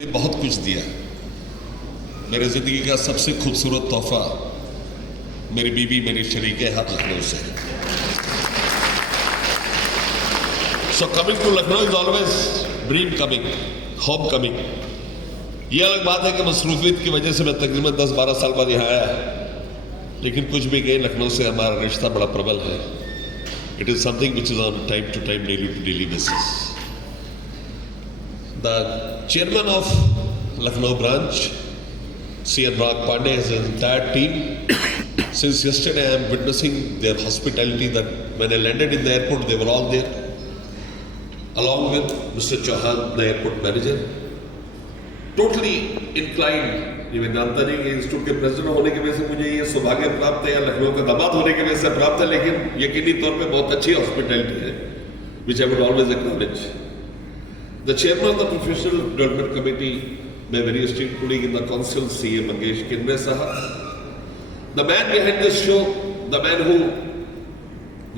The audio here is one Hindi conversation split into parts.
बहुत कुछ दिया। मेरे ज़िंदगी का सबसे खूबसूरत तोहफा मेरी बीवी मेरी शरीके हाथ लखनऊ से है। So coming to Lucknow is always dream coming, home coming. ये अलग बात है कि मसरूफियत की वजह से मैं तकरीबन 10-12 साल बाद यहाँ आया, लेकिन कुछ भी कहीं लखनऊ से हमारा रिश्ता बड़ा प्रबल है। It is something which is on time to time, daily to daily basis. The chairman of Lucknow branch, C. Anurag Pandey, has an entire team. Since yesterday, I am witnessing their hospitality. That when I landed in the airport, they were all there, along with Mr. Chauhan, the airport manager. Totally inclined. ये मैं जानता नहीं कि इंस्टीट्यूट के प्रेसिडेंट होने की वजह से मुझे ये सौभाग्य प्राप्त है या लखनऊ का दामाद होने की वजह से प्राप्त है, लेकिन यकीनी तौर पे बहुत अच्छी हॉस्पिटैलिटी है, which I would always acknowledge. The chairman of the Professional Development Committee, my very esteemed colleague in the council, C.A. Mangesh Kinre Sahab. The man behind this show, the man who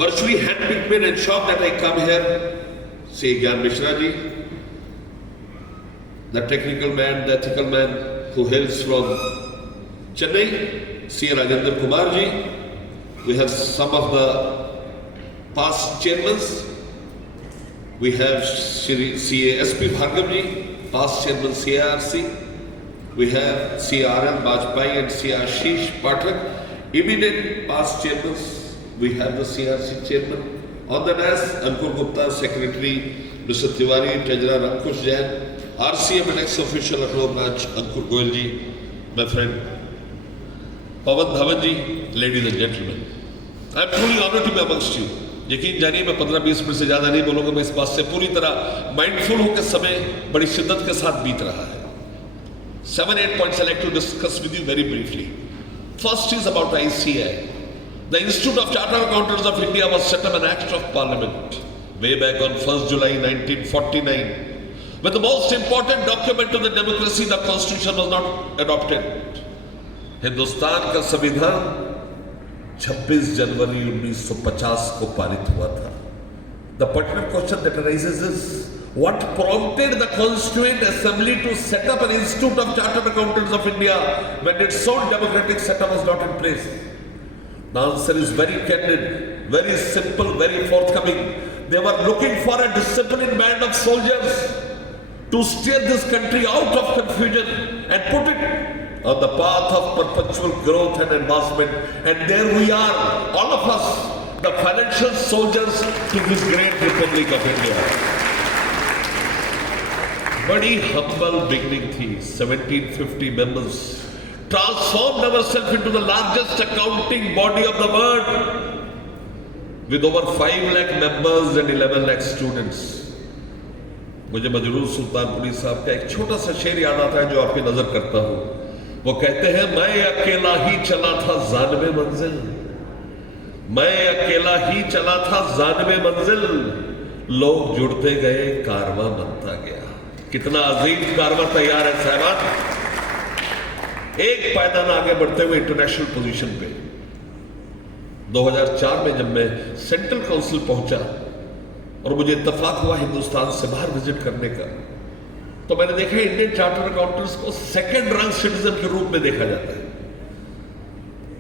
virtually handpicked me and ensured that I come here, C.A. Gyan Mishra ji. The technical man, the ethical man who hails from Chennai, C.A. Rajendra Kumar ji. We have some of the past chairmen. We have C.A. S.P. Bhargav ji, past chairman CIRC. We have C.A. R.L. Bajpai and C.A. Ashish Pathak, immediate past chairmen. We have the CIRC chairman. On the dais, Ankur Gupta, secretary, Mr. Tiwari, treasurer Ankush Jain, RCM and ex-official Lucknow branch, Ankur Goyal ji, my friend, Pawan Dhawan ji, ladies and gentlemen. I am truly honored to be amongst you. यकीन जानिए मैं 15-20 मिनट से ज़्यादा नहीं बोलूँगा। मैं इस बात से पूरी तरह माइंडफुल होकर समय बड़ी शिद्दत के साथ बीत रहा है। 7-8 points I'd like to discuss with you very briefly. First is about ICAI. The Institute of Chartered Accountants of India was set up an Act of Parliament way back on 1st July 1949. But the most important document of the democracy, the Constitution, was not adopted. Hindustan का संविधान 26 जनवरी 1950 को पारित हुआ था। The pertinent question that arises is, what prompted the Constituent Assembly to set up an Institute of Chartered Accountants of India when its own democratic setup was not in place? The answer is very candid, very simple, very forthcoming. They were looking for a disciplined band of soldiers to steer this country out of confusion and put it on the path of perpetual growth and advancement. And there we are, all of us, the financial soldiers to this great Republic of India. Badi humble beginning थी, 1750 members, transformed ourselves into the largest accounting body of the world with over 5 lakh members and 11 lakh students. मुझे मजरूर सुल्तानपुरी साहब का एक छोटा सा शेर याद आता है जो आपकी नजर करता हूँ। वो कहते हैं, मैं अकेला ही चला था जानबे मंजिल, मैं अकेला ही चला था जानबे मंजिल, लोग जुड़ते गए कारवां बनता गया। कितना अजीम कारवां तैयार है साहबान। एक पायदान आगे बढ़ते हुए इंटरनेशनल पोजीशन पे 2004 में जब मैं सेंट्रल काउंसिल पहुंचा और मुझे इत्तेफाक हुआ हिंदुस्तान से बाहर विजिट करने का, तो मैंने देखा इंडियन चार्टर्ड अकाउंटेंट्स को सेकंड रैंक सिटीजन के रूप में देखा जाता है।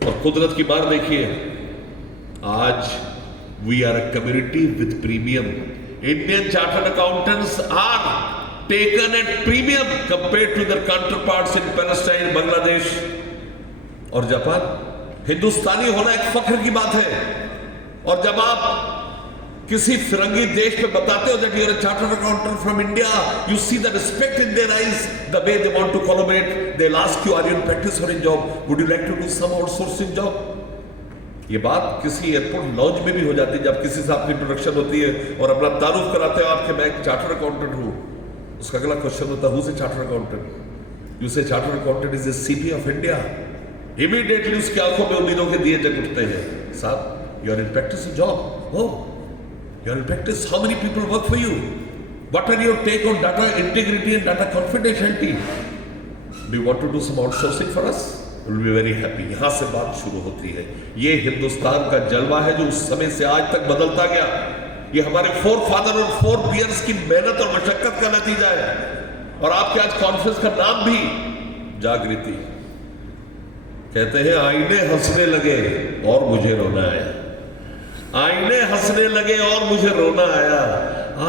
और कुदरत की बात देखिए, आज we are a community with premium. Indian chartered accountants are taken at premium compared to their counterparts in Palestine, Bangladesh और जापान। हिंदुस्तानी होना एक फख्र की बात है। और जब आप किसी फिरंगी देश पे बताते हो that you are a chartered accountant from India, you see the respect in their eyes, the way they want to collaborate. They'll ask you, are you in practice or in job? Would you like to do some outsourcing job? ये बात किसी एयरपोर्ट लॉन्च में भी हो जाती है जब किसी से आपकी इंट्रोडक्शन होती है और अपना तारुफ कराते हो आपके, मैं एक चार्टर्ड अकाउंटेंट हूँ। उसका अगला क्वेश्चन होता है, who's a chartered accountant? You say chartered accountant is a CP of India. Immediately उसकी आंखों में उम्मीदों के दिए जग उठते हैं। साहब, you are in practice or job? Oh, you are in practice. How many people work for you? What are your take on data integrity and data confidentiality? Do you want to do some outsourcing for us? We'll be very happy. यहाँ से बात शुरू होती है। ये हिंदुस्तान का जलवा है जो उस समय से आज तक बदलता गया। ये हमारे फोर फादर और फोर पियर्स की मेहनत और मशक्कत का नतीजा है। और आपके आज कॉन्फ्रेंस का नाम भी जागृति। कहते हैं आईने हंसने लगे और मुझे रोना आया, आईने हंसने लगे और मुझे रोना आया।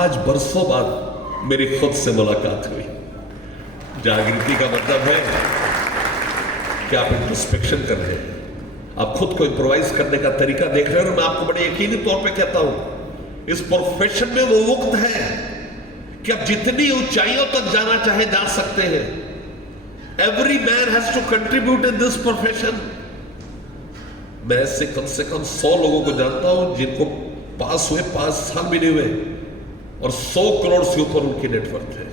आज बरसों बाद मेरी खुद से मुलाकात हुई। जागृति का मतलब है कि आप इंट्रोस्पेक्शन कर रहे हैं, आप खुद को इम्प्रोवाइज करने का तरीका देख रहे हैं। और मैं आपको बड़े यकीनी तौर पे कहता हूं, इस प्रोफेशन में वो वक्त है कि आप जितनी ऊंचाइयों तक जाना चाहे जा सकते हैं। Every man has to contribute in this profession. मैं ऐसे कम से कम 100 लोगों को जानता हूं जिनको पास हुए 5 साल भी नहीं हुए और 100 करोड़ से ऊपर उनकी नेटवर्क है।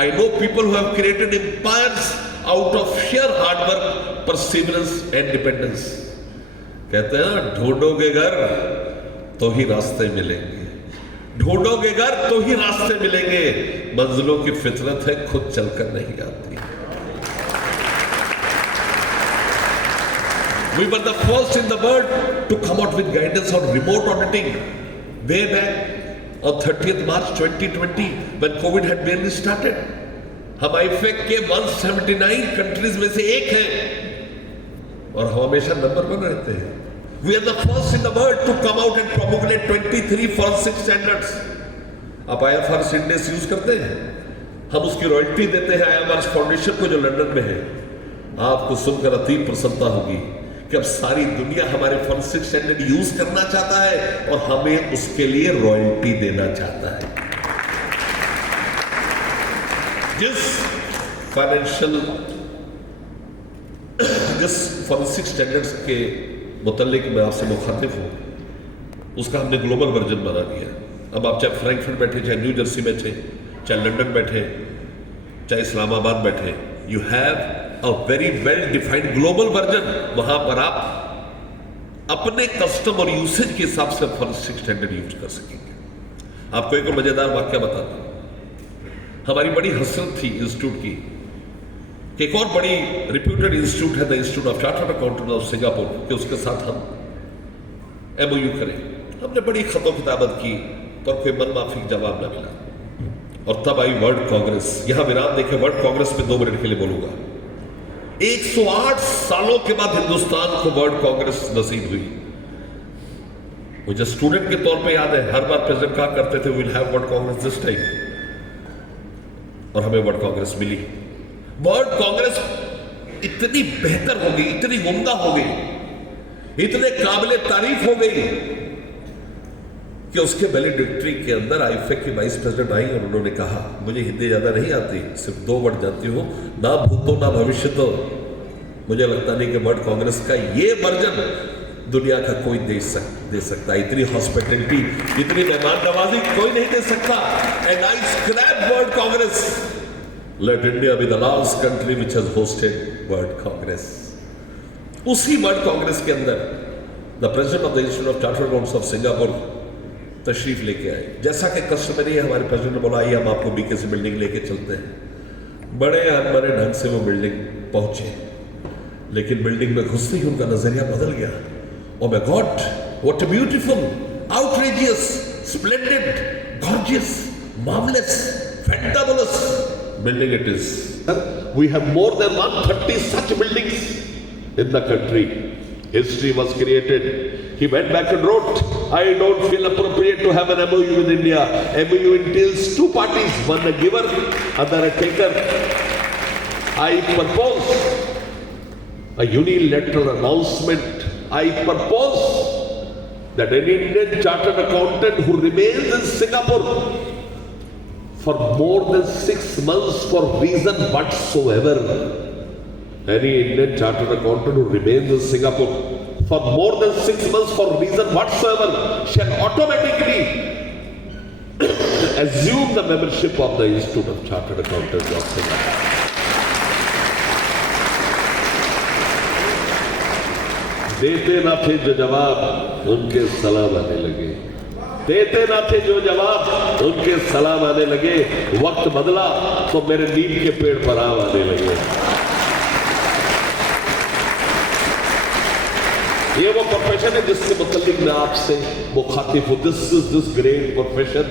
I know people who have created empires out of sheer hard work, perseverance and dependence. कहते हैं ना, ढूंढोगे घर तो ही रास्ते मिलेंगे, ढूंढोगे घर तो ही रास्ते मिलेंगे। मंजिलों की फितरत है, खुद चलकर नहीं आती। We were the first in the world to come out with guidance on remote auditing way back on 30th March 2020 when COVID had barely started. हम IFAC के 179 कंट्रीज में से एक हैं और हम हमेशा नंबर 1 रहते हैं। We are the first in the world to come out and promulgate 23 forensic standards. आप IFRS इंडेक्स यूज करते हैं, हम उसकी रॉयल्टी देते हैं IFRS फाउंडेशन को जो लंदन में है। आपको सुनकर अति प्रसन्नता होगी कि अब सारी दुनिया हमारे फोरेंसिक स्टैंडर्ड यूज करना चाहता है और हमें उसके लिए रॉयल्टी देना चाहता है। जिस फोरेंसिक स्टैंडर्ड्स के मुतालिक मैं आपसे मुखातिब हूं, उसका हमने ग्लोबल वर्जन बना दिया। अब आप चाहे फ्रैंकफर्ट बैठे, चाहे न्यू जर्सी बैठे, चाहे लंदन बैठे, चाहे इस्लामाबाद बैठे, you have a very well defined global version। वहां पर आप अपने कस्टम और यूसेज के हिसाब से फोरेंसिक स्टैंडर्ड यूज कर सकेंगे। आपको एक और मजेदार वाक्य बताता हूं। हमारी बड़ी हसरत थी इंस्टीट्यूट की कि एक और बड़ी रिप्यूटेड इंस्टीट्यूट है, the institute of chartered accountant of Singapore, कि उसके साथ हम MOU करें। हमने बड़ी खतो किताबत की पर कोई मनमाफिक जवाब न मिला। और तब आई वर्ल्ड कांग्रेस। यहां विराम देखे, वर्ल्ड कांग्रेस पे 2 मिनट के लिए बोलूंगा। 108 सालों के बाद हिंदुस्तान को वर्ल्ड कांग्रेस नसीब हुई। मुझे स्टूडेंट के तौर पे याद है, हर बार प्रेसिडेंट कहा करते थे will have world Congress this time, और हमें वर्ल्ड कांग्रेस मिली। वर्ल्ड कांग्रेस इतनी बेहतर हो गई, इतनी उम्दा हो गई, इतने काबिले तारीफ हो गई कि उसके वैलिडिक्ट्री के अंदर IFAC की वाइस प्रेसिडेंट आई और उन्होंने कहा, मुझे हिंदी ज्यादा नहीं आती, सिर्फ 2 वर्ड जानती हूं, ना भूतो ना भविष्य। तो मुझे लगता नहीं कि वर्ल्ड कांग्रेस का ये वर्जन दुनिया का कोई दे सकता। इतनी हॉस्पिटलिटी, इतनी मेहमान नवाजी कोई नहीं दे सकता। And I scrap world congress, let India be the last country which has hosted world congress. उसी वर्ल्ड कांग्रेस के अंदर the president of the institute of chartered accountants of Singapore तशरीफ लेके आए। जैसा कि कस्टमरी है, हमारे प्रेसिडेंट ने बोला आइए हम आपको BKC बिल्डिंग लेके चलते हैं। बड़े अनबने ढंग से वो बिल्डिंग पहुंचे, लेकिन बिल्डिंग में घुसते ही उनका नजरिया बदल गया। Oh my god, what a beautiful, outrageous, splendid, gorgeous, marvellous, fantabulous building it is. We have more than 130 such buildings in the country. History was created. He went back and wrote, I don't feel appropriate to have an MOU with India. MOU entails 2 parties, one a giver, other a taker. I propose a unilateral announcement. I propose that any Indian chartered accountant who remains in Singapore for more than 6 months for reason whatsoever, any Indian chartered accountant who remains in Singapore for more than 6 months for reason whatsoever shall automatically assume the membership of the Institute of Chartered Accountants of Singapore. देते ना थे जो जवाब उनके सलाम आने लगे, देते ना थे जो जवाब उनके सलाम आने लगे। वक्त बदला तो मेरे नीम के पेड़ पर आम आने लगे। ये वो प्रोफेशन है जिसके मुतालिक मैं आपसे मुखातिब हूं। दिस ग्रेट प्रोफेशन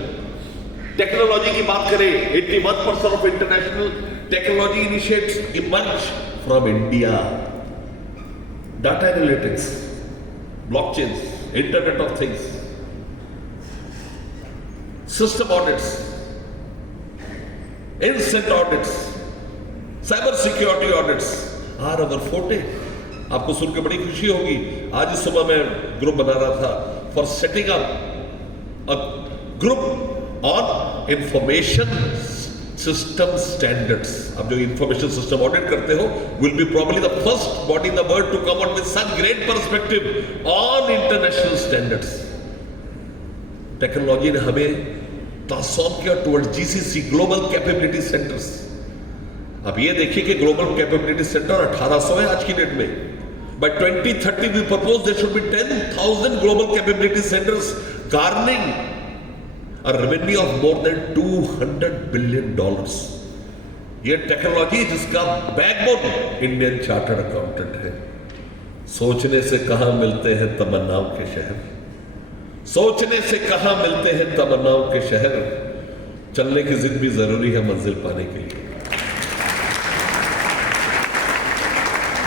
टेक्नोलॉजी की बात करें, 81% of international technology initiates emerge from India. Data analytics, blockchain, internet of things, system audits, instant audits, cyber security audits are our forte. आपको सुनकर बड़ी खुशी होगी, आज इस सुबह मैं ग्रुप बना रहा था for setting up a group on information system standards. आप जो इंफॉर्मेशन सिस्टम ऑडिट करते हो will be probably the first body in the world to come out with such great perspective on international standards. Technology ने हमें ट्रांसफॉर्म किया towards GCC, global capability centres. अब ये देखिए कि ग्लोबल कैपेबिलिटी सेंटर 1800 है आज की डेट में। By 2030 we propose there should be 10,000 global capability centers garnering a revenue of more than $200 billion. ये टेक्नोलॉजी जिसका बैकबोन इंडियन चार्टर्ड अकाउंटेंट है। सोचने से कहां मिलते हैं तमन्नाओं के शहर, सोचने से कहां मिलते हैं तमन्नाओं के शहर। चलने की जिद भी जरूरी है मंजिल पाने के लिए।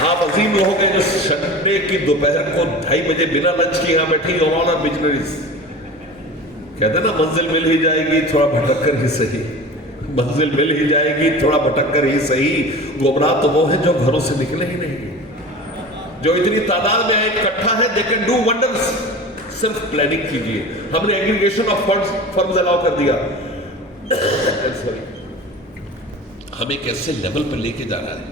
आप अजीम लोग हैं जो संडे की दोपहर को 2:30 बजे बिना लंच के यहां बैठी, ऑल आर विजनरीज। कहते ना मंजिल मिल ही जाएगी थोड़ा भटक कर ही सही, मंजिल मिल ही जाएगी थोड़ा भटक कर ही सही। गुमराह तो वो है जो घरों से निकले ही नहीं, जो इतनी तादाद में इकट्ठा है, दे कैन डू वंडर्स। सिर्फ प्लानिंग कीजिए। हमने एग्रीगेशन ऑफ फंड्स अलाउ कर दिया। हमें कैसे लेवल पर लेके जा रहा है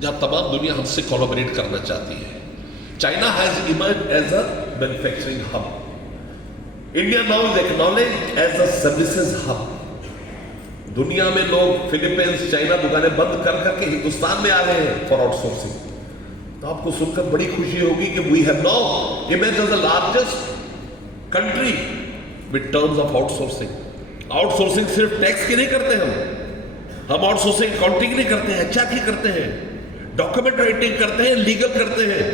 जहां तमाम दुनिया हमसे कोलैबोरेट करना चाहती है। China has emerged as a manufacturing hub, India now is acknowledged as a services hub. दुनिया में लोग फिलीपींस, चाइना दुकानें बंद कर करके हिंदुस्तान में आ रहे हैं फॉर आउटसोर्सिंग। तो आपको सुनकर बड़ी खुशी होगी कि we have now emerged as the largest country with terms of outsourcing. Outsourcing सिर्फ टैक्स की नहीं करते हम आउटसोर्सिंग अकाउंटिंग नहीं करते हैं, एचआर की करते हैं, डॉक्यूमेंट राइटिंग करते हैं, लीगल करते हैं,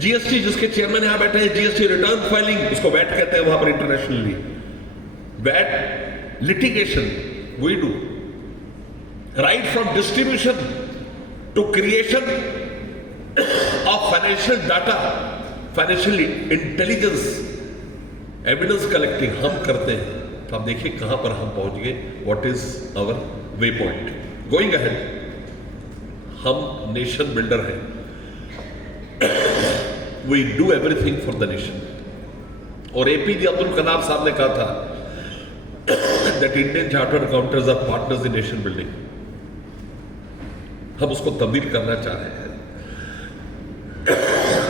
जीएसटी जिसके चेयरमैन यहां बैठे हैं, जीएसटी रिटर्न फाइलिंग, उसको वैट कहते हैं वहां पर internationally, VAT litigation we do, right from distribution to creation of financial data, financial intelligence, evidence collecting हम करते हैं। तो आप देखिए कहां पर हम पहुंच गए, what is our way point going ahead. हम नेशन बिल्डर हैं, we do everything for the nation. और एपीजे अब्दुल कलाम साहब ने कहा था that Indian chartered accountants are partners in nation building. हम उसको तब्दील करना चाह रहे हैं।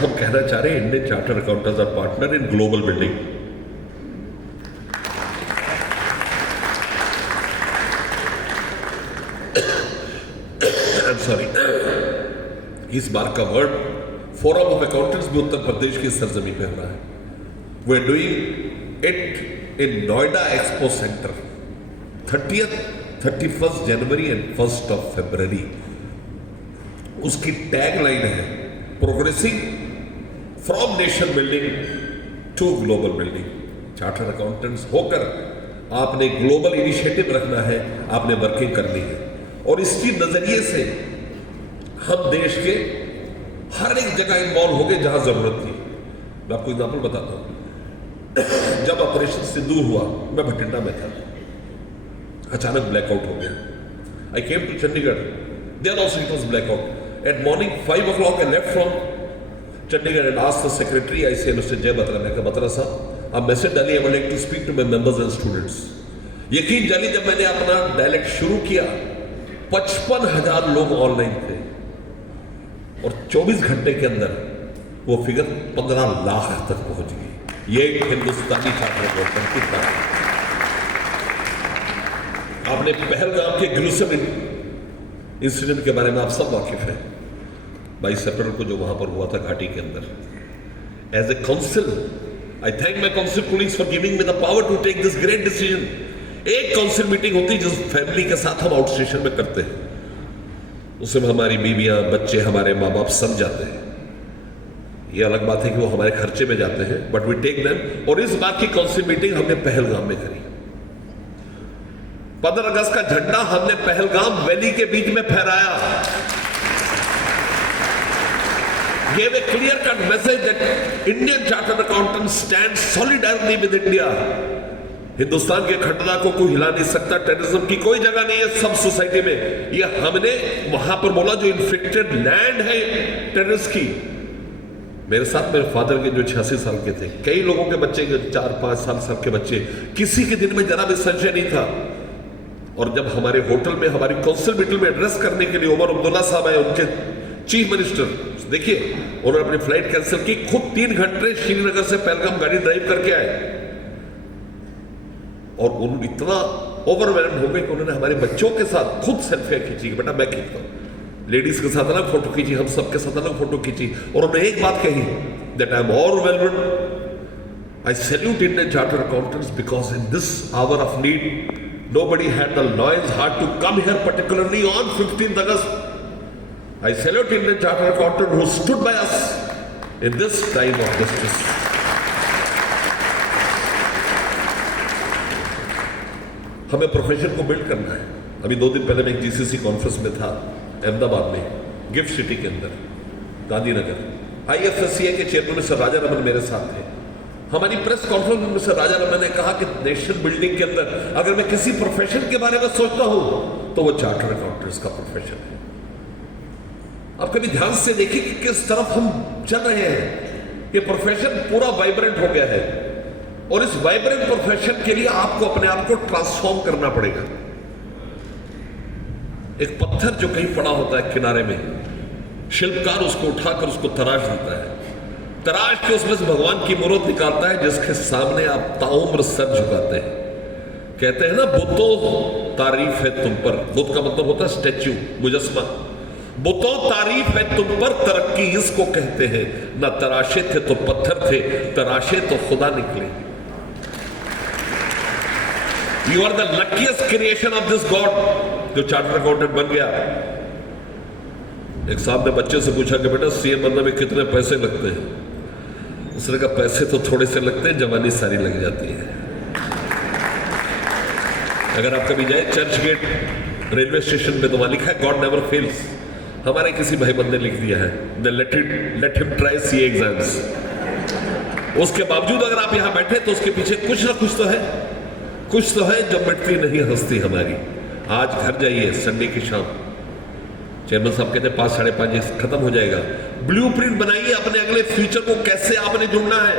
हम कहना चाह रहे हैं Indian chartered accountants are partner in global building. Sorry, इस बार का वर्ल्ड फोरम ऑफ अकाउंटेंट्स भी उत्तर प्रदेश की सरजमी पे हो रहा है। We are doing it in Noida expo centre 30th, 31st January and 1st of February। उसकी टैग लाइन है progressing from nation building to global building. Chartered accountants होकर आपने ग्लोबल इनिशिएटिव रखना है, आपने वर्किंग करनी है। और इसकी नजरिए से हम देश के हर एक जगह इन्वॉल्व हो गए जहां जरूरत थी। मैं आपको एग्जाम्पल बताता हूं। जब ऑपरेशन सिंदूर हुआ, मैं भटिंडा में था, अचानक ब्लैकआउट हो गया। I came to Chandigarh, there also it was blackout. At morning 5 o'clock I left from Chandigarh and asked the secretary, I said उससे जय बत्रा, मैं कहा बत्रा साहब आप मैसेज डालिए, I would like to speak to my members and students. यकीन जानिए जब मैंने अपना डायलेक्ट शुरू किया 55,000 लोग ऑनलाइन थे और 24 घंटे के अंदर वो फिगर 15 लाख तक पहुंच गई। ये एक हिंदुस्तानी चार्टर्ड अकाउंटेंट की ताकत। आपने पहलगाम के ग्लूसम इंसिडेंट के बारे में आप सब वाकिफ हैं। 22 अप्रैल को जो वहां पर हुआ था घाटी के अंदर। As a council I thank my council colleagues for giving me the power to take this great decision. एक काउंसिल मीटिंग होती जिस फैमिली के साथ हम आउट स्टेशन में करते हैं, उसमें हमारी बीवियां, बच्चे, हमारे माँ बाप सब जाते हैं। ये अलग बात है कि वो हमारे खर्चे में जाते हैं, बट वी टेक देम। और इस बात की काउंसिल मीटिंग हमने पहलगाम में करी। 15 अगस्त का झंडा हमने पहलगाम वैली के बीच में फहराया। Gave a clear-cut message that Indian Chartered Accountants stand solidarity with India. Hindustan के खंडना को कोई हिला नहीं सकता, टेररिज्म की कोई जगह नहीं है सब सोसाइटी में। ये हमने वहां पर बोला जो इन्फेक्टेड लैंड है टेररिस्ट की। मेरे साथ मेरे फादर के जो 86 साल के थे, कई लोगों के बच्चे 4-5 साल के बच्चे, किसी के दिन में जरा भी संशय नहीं था। और जब हमारे होटल में हमारी काउंसिल मीटिंग में एड्रेस करने के लिए उमर अब्दुल्ला साहब आए, उनके चीफ मिनिस्टर, देखिए उन्होंने अपनी फ्लाइट कैंसिल की, खुद 3 घंटे श्रीनगर से पहलगाम गाड़ी ड्राइव करके आए। और उन इतना ओवरवेल्म्ड हो गए कि उन्होंने हमारे बच्चों के साथ खुद सेल्फियां खींची, बेटा मैं खींचता हूं, लेडीज के साथ अलग फोटो खींची, हम सबके साथ अलग फोटो खींची। और उन्होंने एक बात कही, that I am overwhelmed, I salute Indian chartered accountants because in this hour of need nobody had the loins heart to come here, particularly on 15th August. I salute Indian Chartered Accountant who stood by us in this time of justice. हमें प्रोफेशन को बिल्ड करना है। अभी 2 दिन पहले मैं एक जीसीसी कॉन्फ्रेंस में था अहमदाबाद में, गिफ्ट सिटी के अंदर, गांधीनगर। IFSCA के चेयरमैन मिस्टर राजा रमन मेरे साथ थे। हमारी प्रेस कॉन्फ्रेंस में मिस्टर राजा रमन ने कहा कि नेशन बिल्डिंग के अंदर अगर मैं किसी प्रोफेशन के बारे में सोचता हूं तो वो चार्टर्ड अकाउंटेंट्स का प्रोफेशन है। आप कभी ध्यान से देखिए कि किस तरफ हम चल रहे हैं। ये प्रोफेशन पूरा वाइब्रेंट हो गया है और इस वाइब्रेंट प्रोफेशन के लिए आपको अपने आप को ट्रांसफॉर्म करना पड़ेगा। एक पत्थर जो कहीं पड़ा होता है किनारे में, शिल्पकार उसको उठाकर उसको तराश देता है, तराश के उसमें से भगवान की मूर्त निकालता है जिसके सामने आप ताउम्र सर झुकाते हैं। कहते हैं ना, बुतो तारीफ है तुम पर, बुत का मतलब होता है स्टैच्यू, मुजस्मा। बुतो तारीफ है तुम पर, तरक्की इसको कहते हैं। ना तराशे थे तो पत्थर थे, तराशे तो खुदा निकले। You are the luckiest creation of this god जो चार्टर्ड अकाउंटेंट बन गया। एक साहब ने बच्चे से पूछा कि बेटा सीए बनने में कितने पैसे लगते हैं? उसने कहा पैसे तो थोड़े से लगते हैं, जवानी सारी लग जाती है। अगर आप कभी जाए चर्च गेट रेलवे स्टेशन पे तो वहां लिखा है गॉड नेवर फेल्स। हमारे किसी भाई बंदे लिख दिया है let him try CA exams. उसके बावजूद अगर आप यहां बैठे तो उसके पीछे कुछ ना कुछ तो है, कुछ तो है जो मिटती नहीं हंसती हमारी। आज घर जाइए संडे की शाम, चेयरमैन साहब कहते हैं 5-5:30 खत्म हो जाएगा। ब्लूप्रिंट बनाइए अपने अगले फ्यूचर को, कैसे आपने जुड़ना है।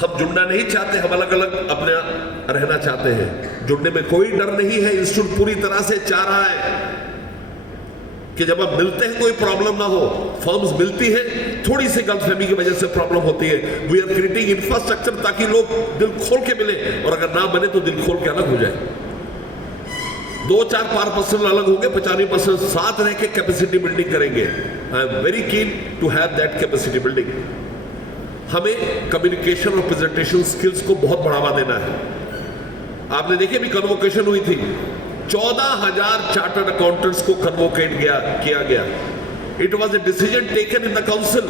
हम जुड़ना नहीं चाहते, हम अलग अलग अपने रहना चाहते हैं। जुड़ने में कोई डर नहीं है। इंस्टीट्यूट पूरी तरह से चाह रहा है कि जब हम मिलते हैं कोई प्रॉब्लम ना हो। फर्म्स मिलती है, थोड़ी सी गलतफहमी की वजह से प्रॉब्लम होती है। वी आर क्रिएटिंग इंफ्रास्ट्रक्चर ताकि लोग दिल खोल के मिले, और अगर ना बने तो दिल खोल के अलग हो जाए। 2-4% अलग होंगे, 95% साथ रह के कैपेसिटी बिल्डिंग करेंगे। I am very keen to have that capacity building. हमें कम्युनिकेशन और प्रेजेंटेशन स्किल्स को बहुत बढ़ावा देना है। आपने देखिए अभी कन्वोकेशन हुई थी, 14,000 चार्टर्ड अकाउंटेंट्स को कन्वोकेट किया गया। It was a decision taken in the council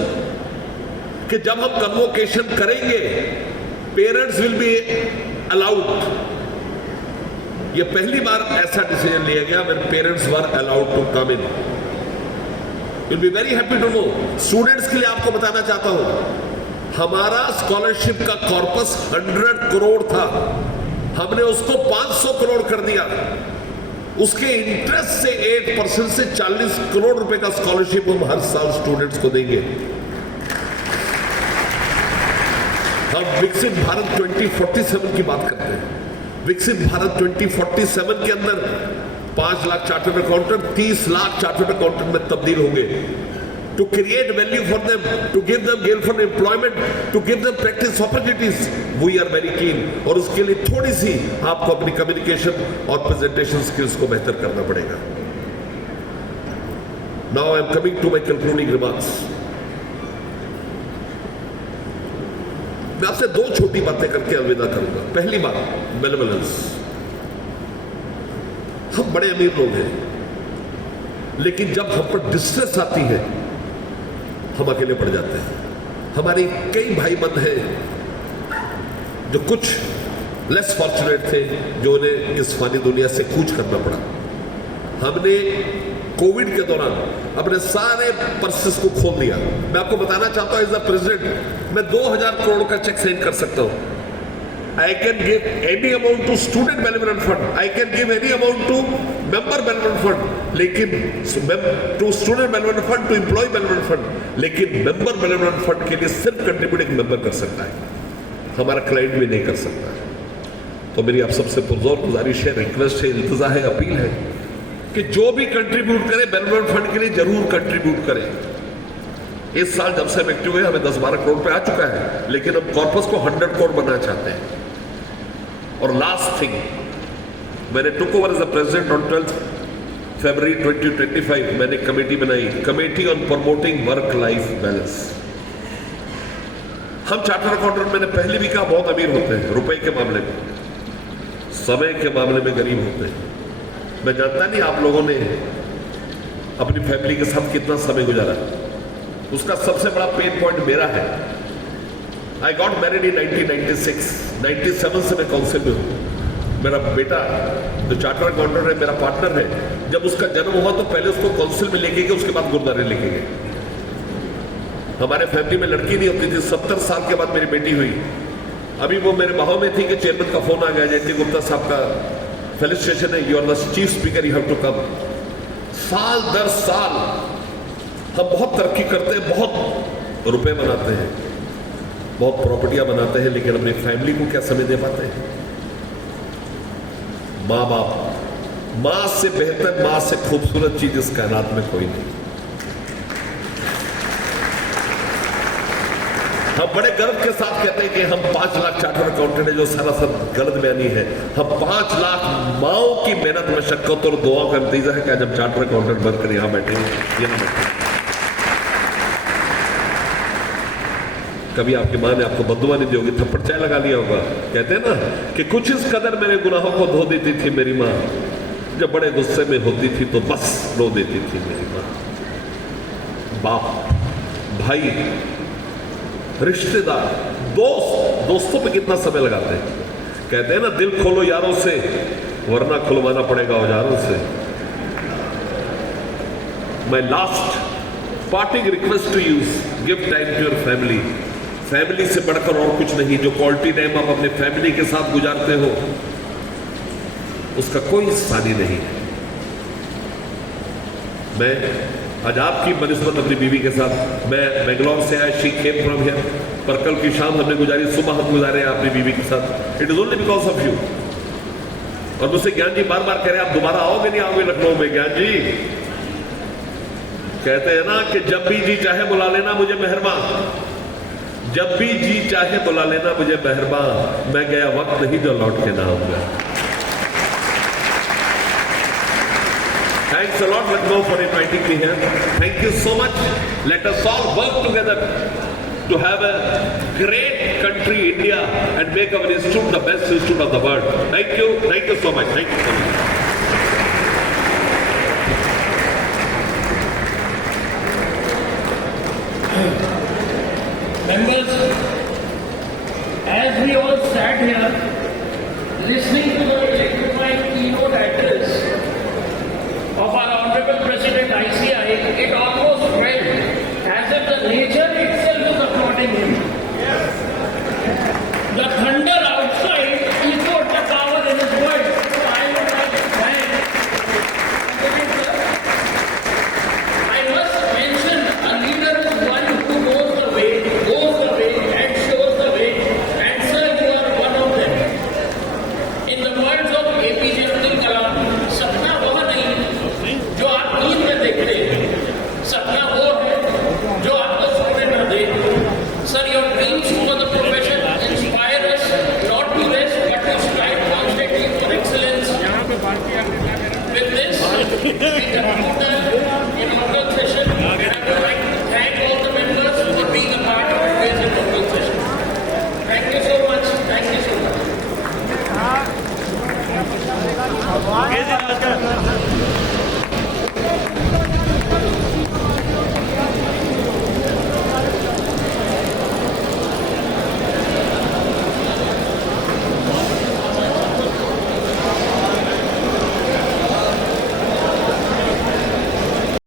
कि जब हम कन्वोकेशन करेंगे पेरेंट्स विल बी अलाउड। ये पहली बार ऐसा डिसीजन लिया गया when parents were allowed to come in. You'll be very happy to know. Students के लिए आपको बताना चाहता हूं, हमारा स्कॉलरशिप का कॉर्पस 100 करोड़ था, हमने उसको 500 करोड़ कर दिया। उसके इंटरेस्ट से 8% से 40 करोड़ रुपए का स्कॉलरशिप हम हर साल स्टूडेंट्स को देंगे। हम विकसित भारत 2047 की बात करते हैं। विकसित भारत 2047 के अंदर 5 lakh chartered accountant 30 lakh chartered accountant में तब्दील होंगे। To create value for them, to give them gainful employment, to give them practice opportunities, we are very keen. और उसके लिए थोड़ी सी आपको अपनी कम्युनिकेशन और प्रेजेंटेशन स्किल्स को बेहतर करना पड़ेगा। Now I am coming to my concluding remarks. मैं आपसे 2 छोटी बातें करके अलविदा करूंगा। पहली बात, बेनेवोलेंस। हम बड़े अमीर लोग हैं, लेकिन जब हम पर डिस्ट्रेस आती है हम अकेले पड़ जाते हैं। हमारे कई भाई बंद हैं जो कुछ लेस फॉर्चुनेट थे जो उन्हें इस फानी दुनिया से कूच करना पड़ा। हमने कोविड के दौरान अपने सारे पर्सेस को खोल दिया। मैं आपको बताना चाहता हूं एज अ प्रेसिडेंट मैं 2000 करोड़ का चेक साइन कर सकता हूं। I can give any amount to student benevolent fund. I can give any amount to member benevolent fund. लेकिन to student benevolent fund, to employee benevolent fund. लेकिन member benevolent fund के लिए सिर्फ कंट्रीब्यूट एक मेंबर कर सकता है, हमारा क्लाइंट भी नहीं कर सकता है। तो मेरी आप सबसे पुरजोर गुजारिश है, रिक्वेस्ट है, इल्तिजा है, अपील है कि जो भी कंट्रीब्यूट करे बेनेवलेंट फंड के लिए जरूर कंट्रीब्यूट करें। इस साल जब से हम एक्टिव हुए हमें 10-12 करोड़ पे आ चुका है, लेकिन हम कॉर्पस को 100 करोड़ बनाना चाहते हैं। और लास्ट थिंग, मैंने took over as a president on 12 February 2025 मैंने कमेटी बनाई, committee on promoting work life balance. हम चार्टर अकाउंटेंट, मैंने पहले भी कहा, बहुत अमीर होते हैं रुपए के मामले में, समय के मामले में गरीब होते हैं। मैं जानता नहीं आप लोगों ने अपनी फैमिली के साथ कितना समय गुजारा, उसका सबसे बड़ा पेन पॉइंट मेरा है। आई गॉट मैरिड इन 1996, 97 से मैं काउंसिल में हूँ। मेरा बेटा जो चार्टर अकाउंटेंट है, मेरा पार्टनर है, जब उसका जन्म हुआ तो पहले उसको काउंसिल में लेके गए, उसके बाद गुरुद्वारे लेके गए। हमारे फैमिली में लड़की नहीं होती थी। 70 साल के बाद मेरी बेटी हुई। अभी वो मेरे बाहों में थी कि चेयरमैन का फोन आ गया, जयंती गुप्ता साहब का फेलिसिटेशन है, you are the chief speaker, you have to come. साल दर साल हम बहुत तरक्की करते हैं, बहुत रुपए बनाते हैं, बहुत प्रॉपर्टियां बनाते हैं, लेकिन अपनी फैमिली को क्या समय दे पाते हैं? माँ बाप, माँ से बेहतर, माँ से खूबसूरत चीज इस कायनात में कोई नहीं। हम बड़े गर्व के साथ कहते हैं कि हम 5 लाख चार्टर अकाउंटेंट है, जो सरासर गलत बयानी है। हम 5 लाख माओ की मेहनत, मशक्कत और दुआ का नतीजा है कि आज हम चार्टर अकाउंटेंट बनकर यहां बैठे हैं। कभी आपकी मां ने आपको बद्दुआ नहीं दी होगी, थप्पड़ चाय लगा लिया होगा। कहते हैं ना कि कुछ इस कदर मेरे गुनाहों को धो देती थी मेरी माँ, जब बड़े गुस्से में होती थी तो बस रो देती थी मेरी माँ। बाप, भाई, रिश्तेदार, दोस्तों पे कितना समय लगाते हैं। कहते हैं ना, दिल खोलो यारों से, वरना खुलवाना पड़ेगा औजारों से। My last parting request to you, give time to your family. Family से बढ़कर और कुछ नहीं। जो क्वालिटी टाइम आप अपने फैमिली के साथ गुजारते हो, उसका कोई सानी नहीं है। मैं आज आपकी बनिस्बत अपनी बीवी के साथ, मैं बेंगलोर से आया, शी केम फ्रॉम हियर, पर कल की शाम हमने गुजारी, सुबह हम गुजारे अपनी बीवी के साथ। It is only because of you. और मुझसे ज्ञान जी बार बार कह रहे हैं, आप दोबारा आओगे नहीं आओगे लखनऊ में? ज्ञान जी कहते हैं ना कि जब भी जी चाहे बुला लेना मुझे मेहरबान, जब भी जी चाहे बुला लेना मुझे मेहरबान, मैं गया वक्त नहीं जो लौट के ना आऊंगा। Thanks a lot, Lucknow, for inviting me here. Thank you so much. Let us all work together to have a great country, India, and make our institute the best institute of the world. Thank you so much. Thank you so much. Members, as we all sat here listening to the electrifying keynote address of our Honorable President ICI, it almost felt as if the nature itself is applauding him. The thunder outside echoed the power in his words. So I would like to thank I must mention, a leader is one who knows the way, and shows the way, and sir, you are one of them. In the words of APJ Abdul Kalam, सपना वह नहीं जो आप नींद में देखते हैं, सपना वो है जो आपको सपने में दे। Sir, your dreams for the profession inspire us not to rest but to strive constantly for excellence. With this, we conclude the